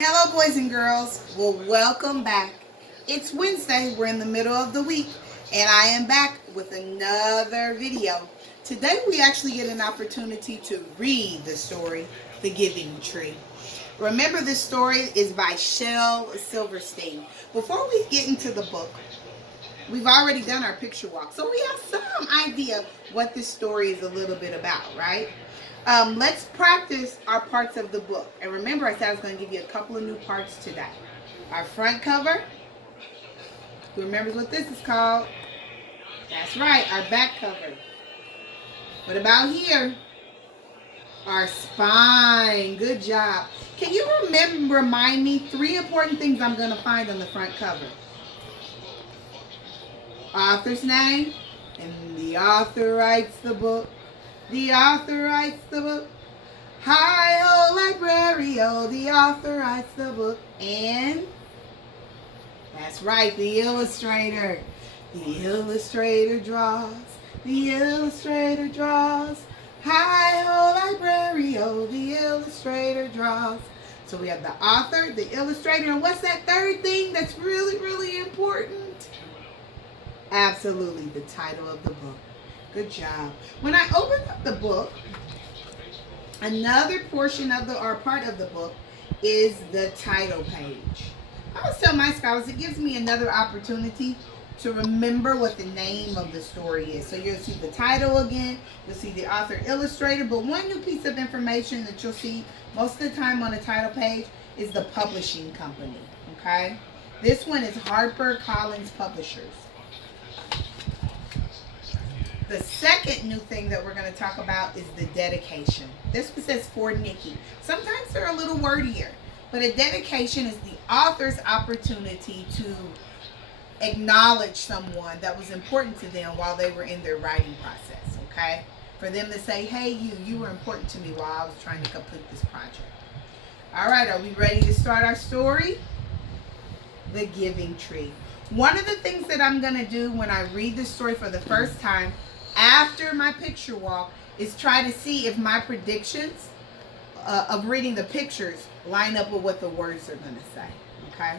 Hello, boys and girls. Well, welcome back. It's Wednesday. We're in the middle of the week, and I am back with another video. Today, we actually get an opportunity to read the story, The Giving Tree. Remember, this story is by Shel Silverstein. Before we get into the book, we've already done our picture walk, so we have some idea what this story is a little bit about, right? Let's practice our parts of the book. And remember, I said I was going to give you a couple of new parts today. Our front cover. Who remembers what this is called? That's right, our back cover. What about here? Our spine. Good job. Can you remind me three important things I'm going to find on the front cover? Author's name, and the author writes the book. The author writes the book. Hi-ho, library, oh, the author writes the book. And that's right, the illustrator. The illustrator draws. The illustrator draws. Hi-ho, library, oh, the illustrator draws. So we have the author, the illustrator, and what's that third thing that's really, really important? Absolutely, the title of the book. Good job. When I open up the book, another portion of the or part of the book is the title page. I always tell my scholars it gives me another opportunity to remember what the name of the story is. So you'll see the title again, you'll see the author illustrator, but one new piece of information that you'll see most of the time on the title page is the publishing company. Okay? This one is HarperCollins Publishers. The second new thing that we're going to talk about is the dedication. This one says for Nikki. Sometimes they're a little wordier, but a dedication is the author's opportunity to acknowledge someone that was important to them while they were in their writing process, okay? For them to say, hey, you were important to me while I was trying to complete this project. All right, are we ready to start our story? The Giving Tree. One of the things that I'm going to do when I read this story for the first time after my picture walk is try to see if my predictions of reading the pictures line up with what the words are going to say. Okay?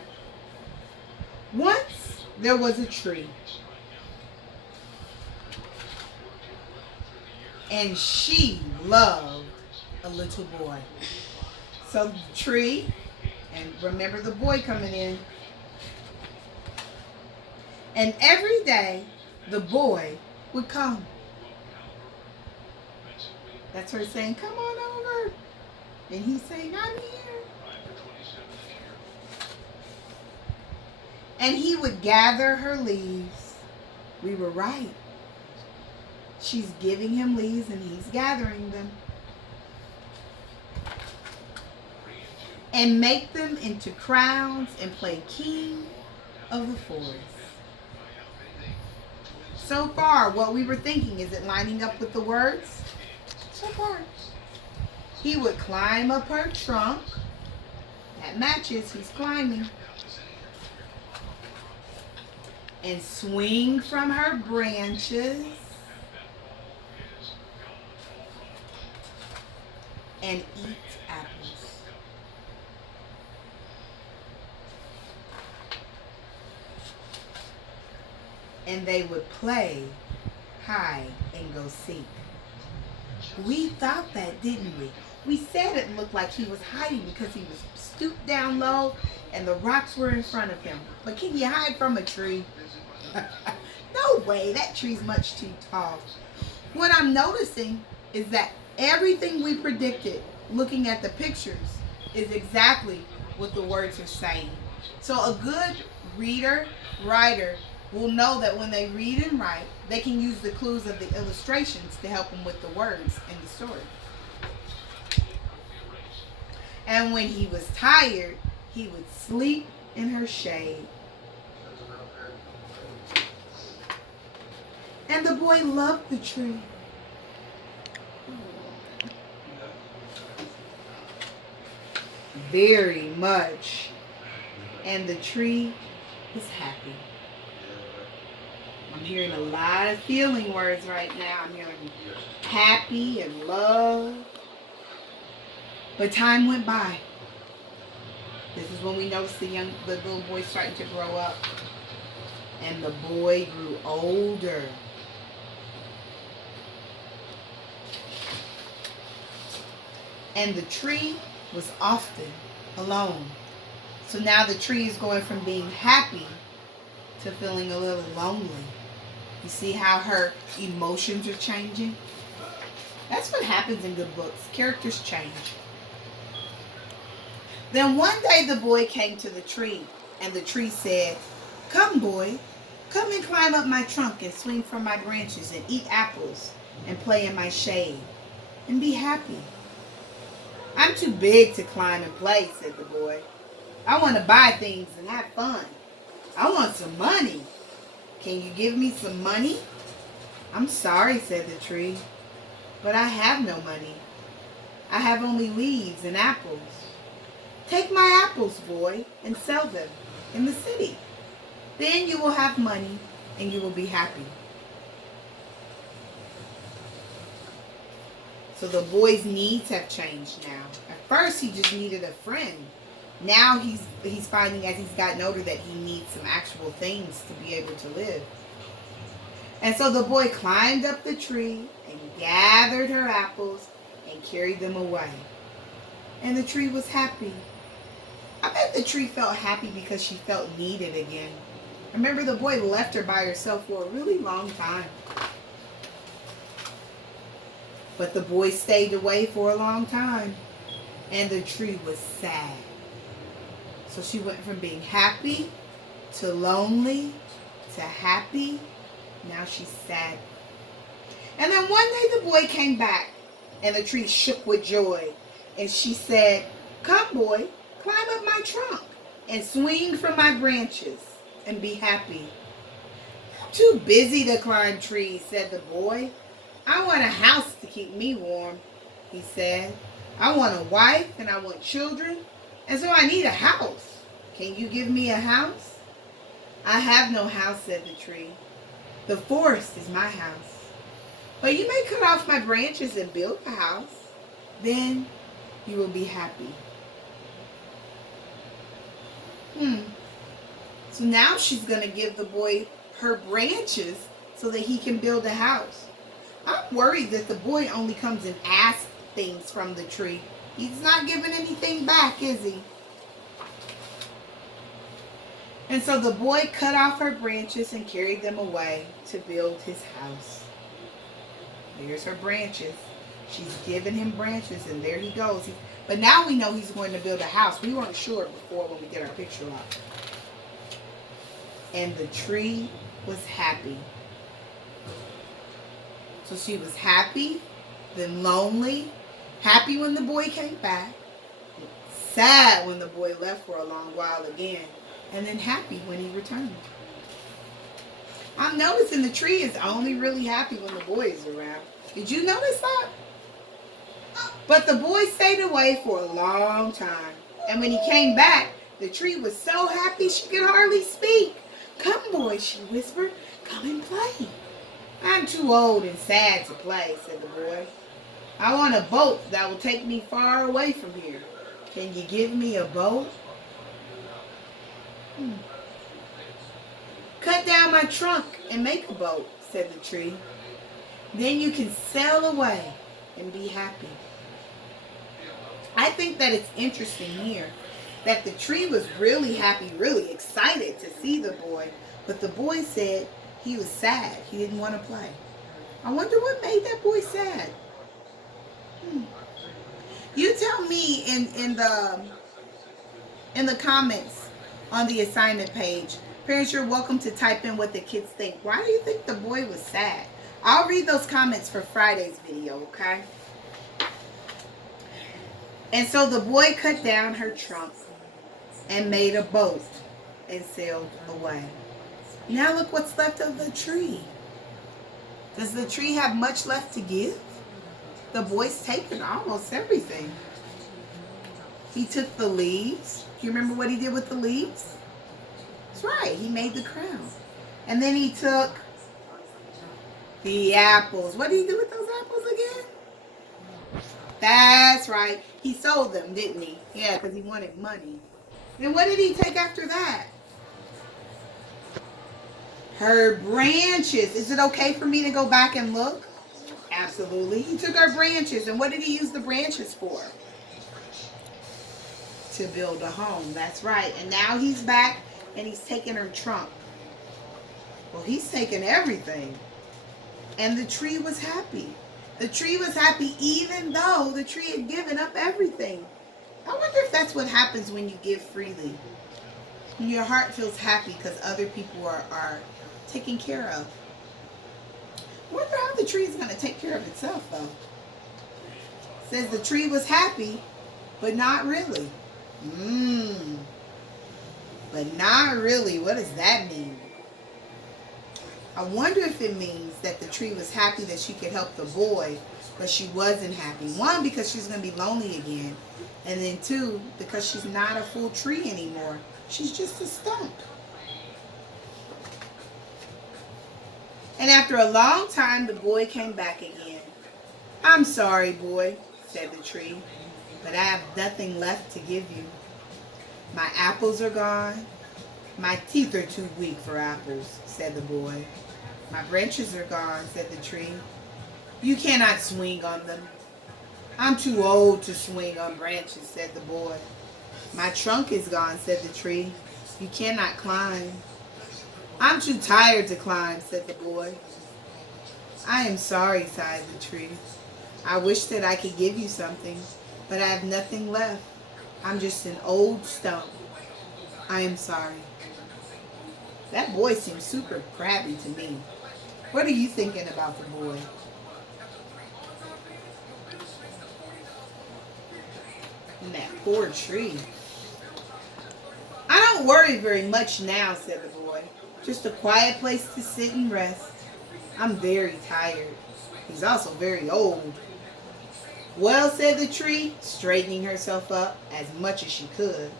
Once there was a tree, and she loved a little boy. So the tree, and remember the boy coming in, and every day the boy would come. That's her saying, come on over. And he's saying, I'm here. And he would gather her leaves. We were right. She's giving him leaves and he's gathering them. And make them into crowns and play king of the forest. So far, what we were thinking, is it lining up with the words? So far. He would climb up her trunk. That matches, he's climbing. And swing from her branches. And eat apples. And they would play hide and go seek. We thought that, didn't we? We said it looked like he was hiding because he was stooped down low and the rocks were in front of him. But can you hide from a tree? No way, that tree's much too tall. What I'm noticing is that everything we predicted looking at the pictures is exactly what the words are saying. So a good reader, writer, will know that when they read and write, they can use the clues of the illustrations to help them with the words in the story. And when he was tired, he would sleep in her shade. And the boy loved the tree. Very much. And the tree was happy. I'm hearing a lot of feeling words right now. I'm hearing happy and love. But time went by. This is when we notice the little boy starting to grow up. And the boy grew older. And the tree was often alone. So now the tree is going from being happy to feeling a little lonely. You see how her emotions are changing? That's what happens in good books. Characters change. Then one day the boy came to the tree, and the tree said, "Come, boy, come and climb up my trunk and swing from my branches and eat apples and play in my shade and be happy." "I'm too big to climb and play," said the boy. "I want to buy things and have fun. I want some money. Can you give me some money?" "I'm sorry," said the tree, "but I have no money. I have only leaves and apples. Take my apples, boy, and sell them in the city. Then you will have money and you will be happy." So the boy's needs have changed now. At first he just needed a friend. Now he's finding as he's gotten older that he needs some actual things to be able to live. And so the boy climbed up the tree and gathered her apples and carried them away. And the tree was happy. I bet the tree felt happy because she felt needed again. Remember, the boy left her by herself for a really long time. But the boy stayed away for a long time, and the tree was sad. So she went from being happy to lonely to happy. Now she's sad. And then one day the boy came back, and the tree shook with joy. And she said, "Come, boy, climb up my trunk and swing from my branches and be happy." "I'm too busy to climb trees," said the boy. "I want a house to keep me warm," he said. "I want a wife and I want children, and so I need a house. Can you give me a house?" "I have no house," said the tree. "The forest is my house. But you may cut off my branches and build a house. Then you will be happy." So now she's going to give the boy her branches so that he can build a house. I'm worried that the boy only comes and asks things from the tree. He's not giving anything back, is he? And so the boy cut off her branches and carried them away to build his house. Here's her branches. She's giving him branches, and there he goes. But now we know he's going to build a house. We weren't sure before when we did our picture up. And the tree was happy. So she was happy, then lonely, happy when the boy came back, sad when the boy left for a long while again, and then happy when he returned. I'm noticing the tree is only really happy when the boy is around. Did you notice that? But the boy stayed away for a long time. And when he came back, the tree was so happy she could hardly speak. "Come, boy," she whispered. "Come and play." "I'm too old and sad to play," said the boy. "I want a boat that will take me far away from here. Can you give me a boat?" "Cut down my trunk and make a boat," said the tree. "Then you can sail away and be happy." I think that it's interesting here that the tree was really happy, really excited to see the boy. But the boy said he was sad. He didn't want to play. I wonder what made that boy sad. You tell me in the comments on the assignment page. Parents, you're welcome to type in what the kids think. Why do you think the boy was sad? I'll read those comments for Friday's video, okay? And so the boy cut down her trunk and made a boat and sailed away. Now look what's left of the tree. Does the tree have much left to give? The boy's taken almost everything. He took the leaves. Do you remember what he did with the leaves? That's right, he made the crown. And then he took the apples. What did he do with those apples again? That's right. He sold them, didn't he? Yeah, because he wanted money. And what did he take after that? Her branches. Is it okay for me to go back and look? Absolutely. He took her branches. And what did he use the branches for? To build a home. That's right. And now he's back and he's taking her trunk. Well, he's taking everything. And the tree was happy. The tree was happy even though the tree had given up everything. I wonder if that's what happens when you give freely. When your heart feels happy because other people are taken care of. I wonder how the tree is going to take care of itself, though. It says the tree was happy, but not really. But not really. What does that mean? I wonder if it means that the tree was happy that she could help the boy, but she wasn't happy. One, because she's going to be lonely again. And then two, because she's not a full tree anymore. She's just a stump. And after a long time, the boy came back again. "I'm sorry, boy," said the tree, "but I have nothing left to give you. My apples are gone. My teeth are too weak for apples," said the boy. "My branches are gone," said the tree. "You cannot swing on them." "I'm too old to swing on branches," said the boy. "My trunk is gone," said the tree. "You cannot climb." "I'm too tired to climb," said the boy. "I am sorry," sighed the tree. "I wish that I could give you something, but I have nothing left. I'm just an old stump. I am sorry." That boy seems super crabby to me. What are you thinking about the boy? And that poor tree. "I don't worry very much now," said the boy. "Just a quiet place to sit and rest. I'm very tired." He's also very old. "Well," said the tree, straightening herself up as much as she could.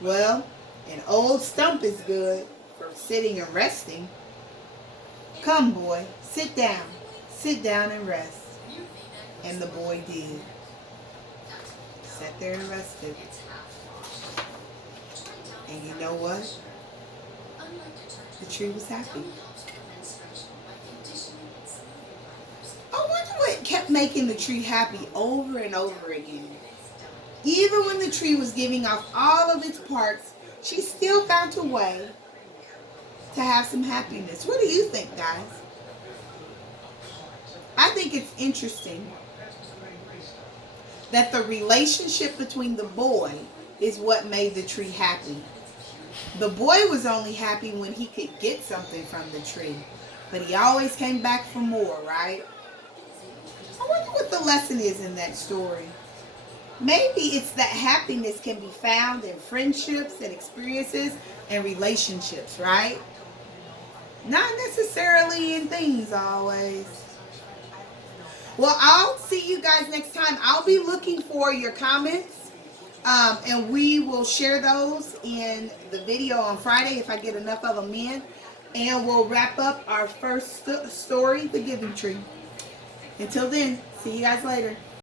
"Well, an old stump is good for sitting and resting. Come, boy, sit down. Sit down and rest." And the boy did. Sat there and rested. And you know what? The tree was happy. I wonder what kept making the tree happy over and over again. Even when the tree was giving off all of its parts, she still found a way to have some happiness. What do you think, guys? I think it's interesting that the relationship between the boy is what made the tree happy. The boy was only happy when he could get something from the tree, but he always came back for more, right? I wonder what the lesson is in that story. Maybe it's that happiness can be found in friendships and experiences and relationships, right? Not necessarily in things always. Well, I'll see you guys next time. I'll be looking for your comments. And we will share those in the video on Friday if I get enough of them in. And we'll wrap up our first story, The Giving Tree. Until then, see you guys later.